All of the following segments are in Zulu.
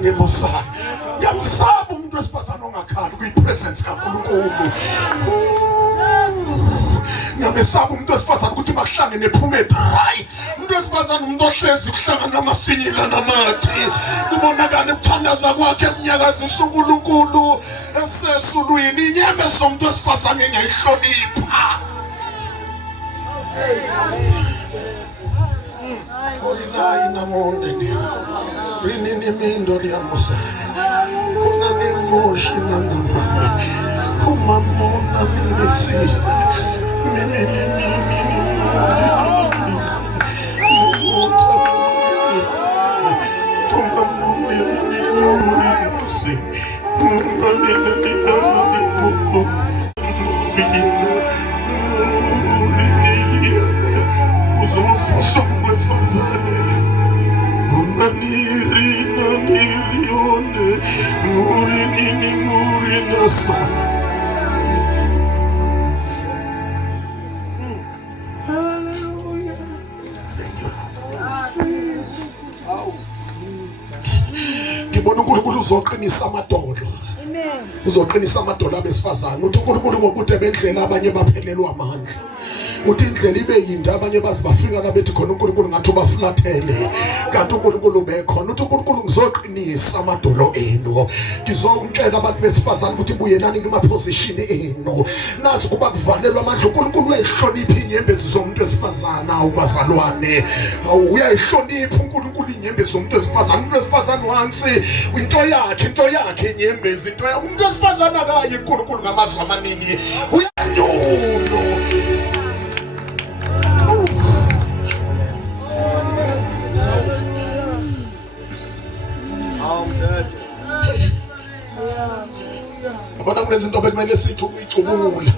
ngimusayo. Ngiyamsaba umuntu wesifazane ongakhali kwi-presence kaNkulunkulu. Ngiyamesaba umuntu wesifazane ukuthi makuhlangene ephume dry. Umuntu wesifazane umuntu ohlezi kuhlangana namafinyila namathi. Kubonakala ukuthandaza kwakhe kunyakazisa uNkulunkulu esesulwini. Inyembezi zomuntu wesifazane ngiyayihlonipha. Olinayi namonde ni. Rini ni mindo liyamusa. Una ni moshi na namame. Kumamona ni misila. Ngibona uNkulunkulu uzoqinisa amadolo. Uzoqinisa amadolo abesifazane. Uthi uNkulunkulu ngokuthi ebendlela abanye baphelelwa amandla. Uthi indlela ibe yinde abanye bazi bafika la bethi khona uNkulunkulu ngathi ubaflathele. Kanti uNkulunkulu bekhona. Uthi uNkulunkulu ngizoqinisa amadolo enu. Ngizokutshela abantu besifazane ukuthi buyelani kuma-position enu. Nazi kuba kuvalelwa amandla. uNkulunkulu uyayihlonipha inyembezi zomuntu wesifazane awubazalwane. Uyayihlonipha uNkulunkulu inyembezi zomuntu wesifazane. Umuntu wesifazane wansi into yakhe inyembezi into yakhe. Umuntu wesifazane akayi uNkulunkulu ngamazwi amaningi. Uyandulo. Abona kunezinto bekumele sithi ukuyicubungula.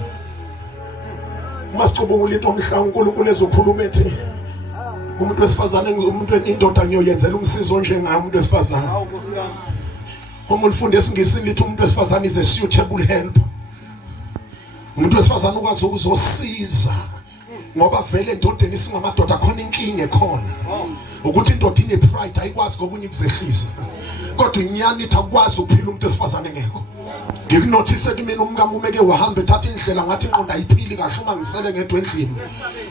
Uma sicubungula into omhlanga uNkulunkulu ezokhuluma ethi umuntu wesifazane umuntu indoda ngiyoyenzela umsizo njengayo umuntu wesifazane. Uma ulifunde esiNgisini lithi umuntu wesifazane is a suitable helper. Umuntu wesifazane ukwazi ukuzosiza ngoba vele endodeni singamadoda khona inkinga ekhona. Ukuthi indoda ine pride ayikwazi ngokunye kuzehlisa. Kodwa inyani ithi akwazi ukuphila umuntu wesifazane ngekho. Ngikunothise kimi umkami umeke wahamba ethatha indlela ngathi inqondo ayiphili kahle uma ngisele ngedwa endlini.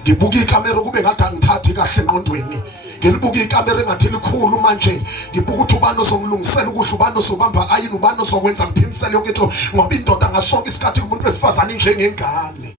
Ngibuka ikamera kube ngathi angithathi kahle enqondweni. Ngilibuka ikamera engathi likhulu manje. Ngibuka ukuthi ubani ozongilungisela ukudla ubani ozobamba ayini ubani ozokwenza ngiphimisele yonke into ngoba indoda ngasonke isikhathi kumuntu wesifazane njengengane.